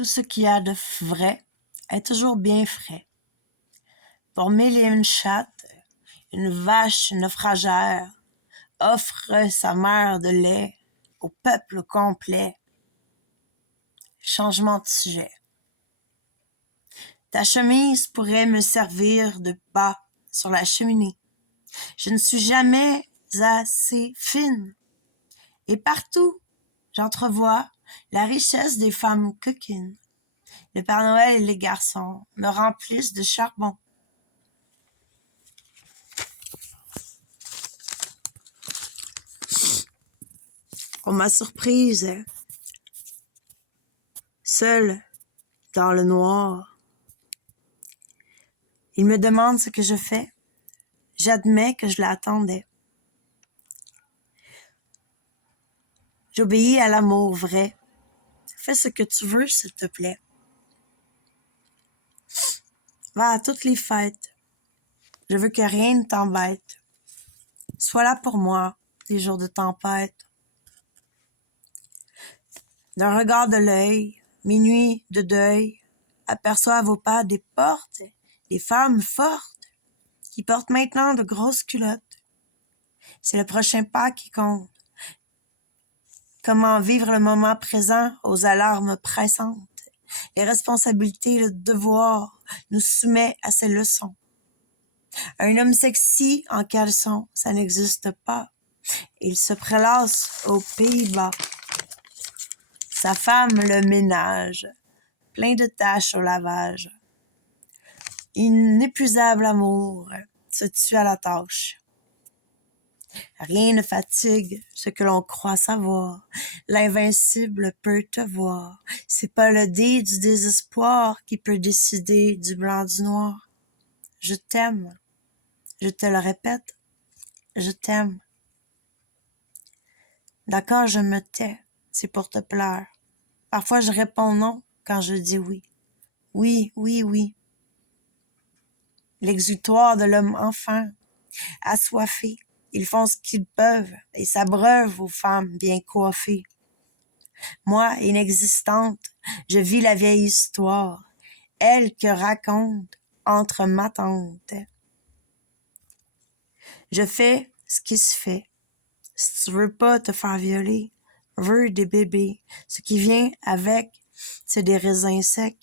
Tout ce qu'il y a de vrai est toujours bien frais. Pour mille et une chattes, une vache naufragère offre sa mère de lait au peuple complet. Changement de sujet. Ta chemise pourrait me servir de bas sur la cheminée. Je ne suis jamais assez fine. Et partout, j'entrevois la richesse des femmes coquines. Le Père Noël et les garçons me remplissent de charbon. Pour ma surprise, seul dans le noir, il me demande ce que je fais. J'admets que je l'attendais. J'obéis à l'amour vrai. Fais ce que tu veux, s'il te plaît. Va à toutes les fêtes. Je veux que rien ne t'embête. Sois là pour moi, les jours de tempête. D'un regard de l'œil, mes nuits de deuil aperçoivent au pas des portes des femmes fortes qui portent maintenant de grosses culottes. C'est le prochain pas qui compte. Comment vivre le moment présent aux alarmes pressantes. Les responsabilités, le devoir nous soumet à ces leçons. Un homme sexy en caleçon, ça n'existe pas. Il se prélasse aux Pays-Bas. Sa femme le ménage, plein de taches au lavage. Inépuisable amour se tue à la tâche. Rien ne fatigue ce que l'on croit savoir. L'invincible peut te voir. C'est pas le dé du désespoir qui peut décider du blanc du noir. Je t'aime. Je te le répète. Je t'aime. D'accord, je me tais. C'est pour te plaire. Parfois, je réponds non quand je dis oui. Oui, oui, oui. L'exutoire de l'homme enfant, assoiffé. Ils font ce qu'ils peuvent et s'abreuvent aux femmes bien coiffées. Moi, inexistante, je vis la vieille histoire, elle que raconte entre ma tante. Je fais ce qui se fait. Si tu veux pas te faire violer, veux des bébés. Ce qui vient avec, c'est des raisins secs.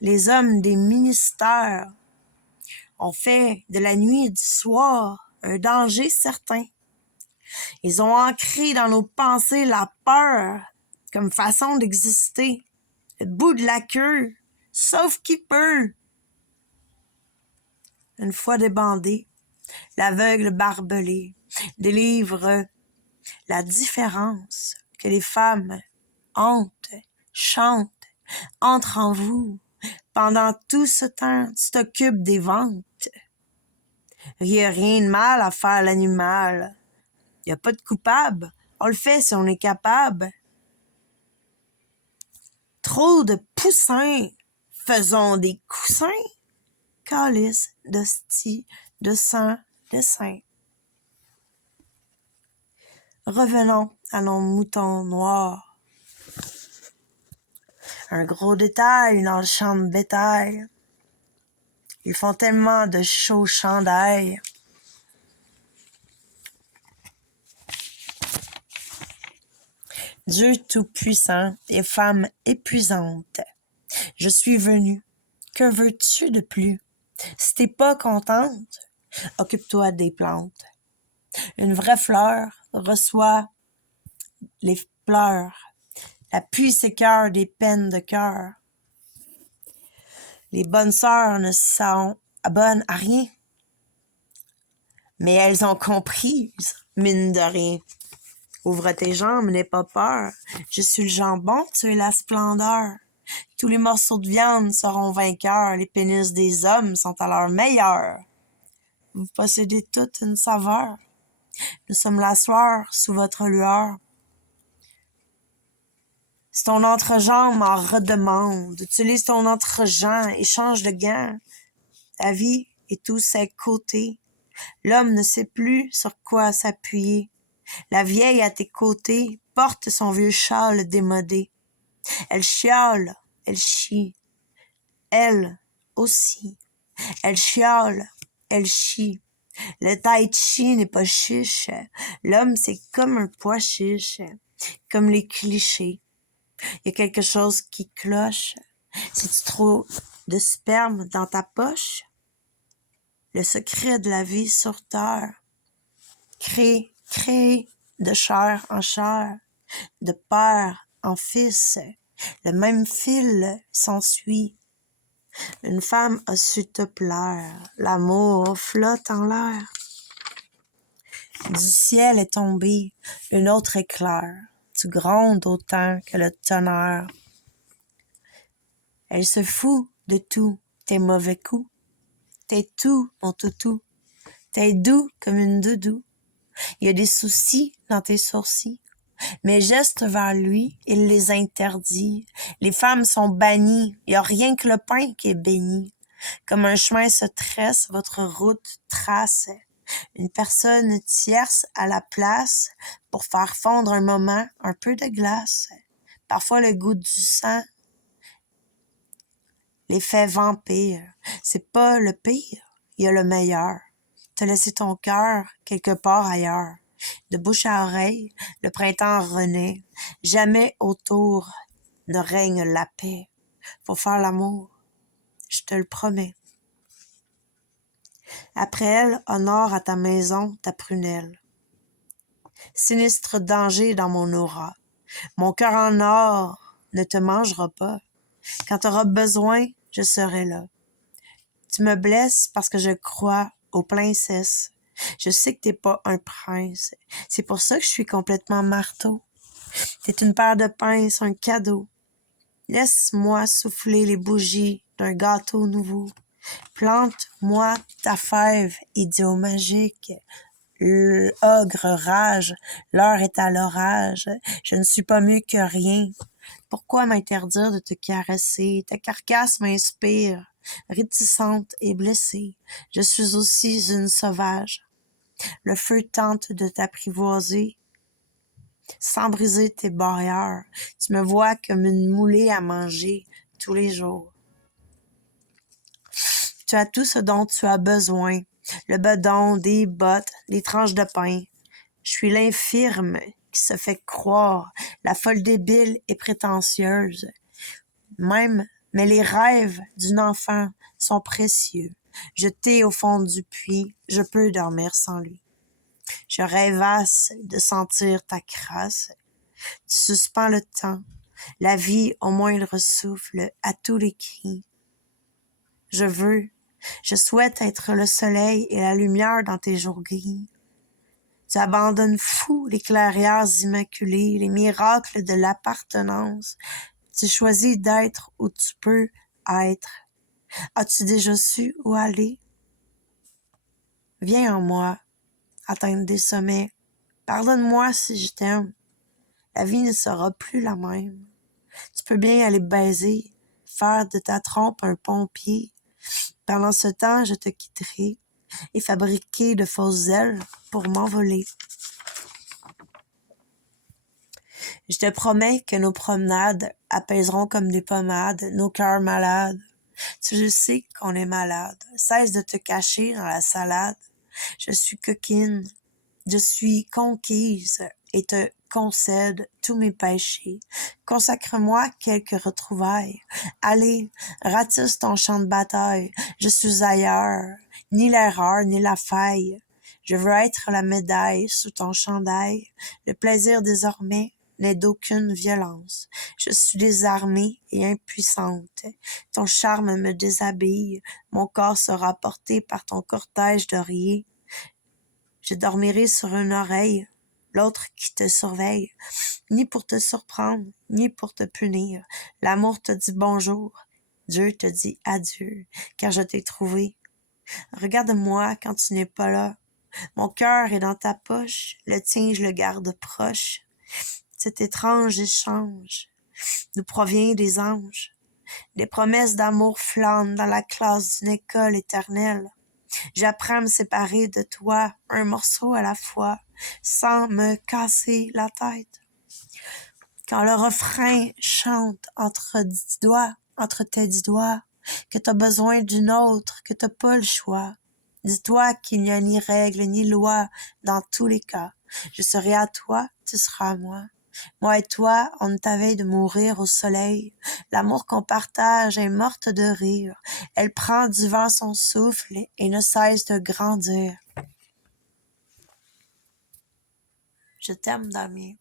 Les hommes des ministères ont fait de la nuit et du soir un danger certain. Ils ont ancré dans nos pensées la peur comme façon d'exister. Le bout de la queue, sauf qui peut. Une fois débandé, l'aveugle barbelé délivre la différence que les femmes hantent, chantent, entrent en vous. Pendant tout ce temps, tu t'occupes des ventes. Il n'y a rien de mal à faire l'animal. Il n'y a pas de coupable. On le fait si on est capable. Trop de poussins. Faisons des coussins. Calice d'hostie, de sang, de sein. Revenons à nos moutons noirs. Un gros détail dans le champ de bétail. Ils font tellement de chauds chandails. Dieu tout-puissant et femme épuisante, je suis venu. Que veux-tu de plus? Si t'es pas contente, occupe-toi des plantes. Une vraie fleur reçoit les pleurs. La pluie s'écœure des peines de cœur. Les bonnes sœurs ne sont bonnes à rien. Mais elles ont compris, mine de rien. Ouvre tes jambes, n'aie pas peur. Je suis le jambon, tu es la splendeur. Tous les morceaux de viande seront vainqueurs. Les pénis des hommes sont à leur meilleur. Vous possédez toute une saveur. Nous sommes la sueur sous votre lueur. Si ton entrejambe en redemande, utilise ton entrejambe et change de gants. La vie est tous ses côtés. L'homme ne sait plus sur quoi s'appuyer. La vieille à tes côtés porte son vieux châle démodé. Elle chiale, elle chie, elle aussi. Elle chiale, elle chie. Le tai chi n'est pas chiche. L'homme, c'est comme un pois chiche, comme les clichés. Il y a quelque chose qui cloche. Si tu trop de sperme dans ta poche, le secret de la vie sur terre, créer de chair en chair, de père en fils, le même fil s'ensuit. Une femme a su te plaire, l'amour flotte en l'air. Du ciel est tombé une autre éclair, tu grondes autant que le tonnerre. Elle se fout de tous tes mauvais coups, t'es tout, mon toutou, t'es doux comme une doudou. Il y a des soucis dans tes sourcils, mes gestes vers lui, il les interdit. Les femmes sont bannies, il y a rien que le pain qui est béni. Comme un chemin se tresse, votre route trace une personne tierce à la place pour faire fondre un moment un peu de glace. Parfois le goût du sang, l'effet vampire. C'est pas le pire, il y a le meilleur. T'as laissé ton cœur quelque part ailleurs. De bouche à oreille, le printemps renaît. Jamais autour ne règne la paix. Faut faire l'amour, je te le promets. Après elle, honore à ta maison ta prunelle. Sinistre danger dans mon aura. Mon cœur en or ne te mangera pas. Quand t'auras besoin, je serai là. Tu me blesses parce que je crois aux princesses. Je sais que t'es pas un prince. C'est pour ça que je suis complètement marteau. T'es une paire de pinces, un cadeau. Laisse-moi souffler les bougies d'un gâteau nouveau. Plante-moi ta fève, idiot magique. L'ogre rage, l'heure est à l'orage. Je ne suis pas mieux que rien. Pourquoi m'interdire de te caresser? Ta carcasse m'inspire, réticente et blessée. Je suis aussi une sauvage. Le feu tente de t'apprivoiser. Sans briser tes barrières, tu me vois comme une moulée à manger tous les jours. Tu as tout ce dont tu as besoin, le bedon, des bottes, des tranches de pain. Je suis l'infirme qui se fait croire, la folle débile et prétentieuse. Mais les rêves d'une enfant sont précieux. Jeté au fond du puits, je peux dormir sans lui. Je rêvasse de sentir ta crasse. Tu suspends le temps, la vie au moindre souffle, à tous les cris. Je souhaite être le soleil et la lumière dans tes jours gris. Tu abandonnes fou les clairières immaculées, les miracles de l'appartenance. Tu choisis d'être où tu peux être. As-tu déjà su où aller? Viens en moi, atteindre des sommets. Pardonne-moi si je t'aime. La vie ne sera plus la même. Tu peux bien aller baiser, faire de ta trompe un pompier. Pendant ce temps, je te quitterai et fabriquer de fausses ailes pour m'envoler. Je te promets que nos promenades apaiseront comme des pommades nos cœurs malades. Tu sais qu'on est malade. Cesse de te cacher dans la salade. Je suis coquine, je suis conquise et te concède tous mes péchés. Consacre-moi quelques retrouvailles. Allez, ratisse ton champ de bataille. Je suis ailleurs, ni l'erreur, ni la faille. Je veux être la médaille sous ton chandail. Le plaisir désormais n'est d'aucune violence. Je suis désarmée et impuissante. Ton charme me déshabille. Mon corps sera porté par ton cortège d'oreillers. Je dormirai sur une oreille, l'autre qui te surveille, ni pour te surprendre, ni pour te punir. L'amour te dit bonjour, Dieu te dit adieu, car je t'ai trouvé. Regarde-moi quand tu n'es pas là. Mon cœur est dans ta poche, le tien je le garde proche. Cet étrange échange nous provient des anges. Des promesses d'amour flânent dans la classe d'une école éternelle. J'apprends à me séparer de toi, un morceau à la fois, sans me casser la tête. Quand le refrain chante entre tes dix doigts, que t'as besoin d'une autre, que t'as pas le choix. Dis-toi qu'il n'y a ni règle ni loi dans tous les cas. Je serai à toi, tu seras à moi. Moi et toi, on est à veille de mourir au soleil. L'amour qu'on partage est morte de rire. Elle prend du vent son souffle et ne cesse de grandir. Je t'aime, Damien.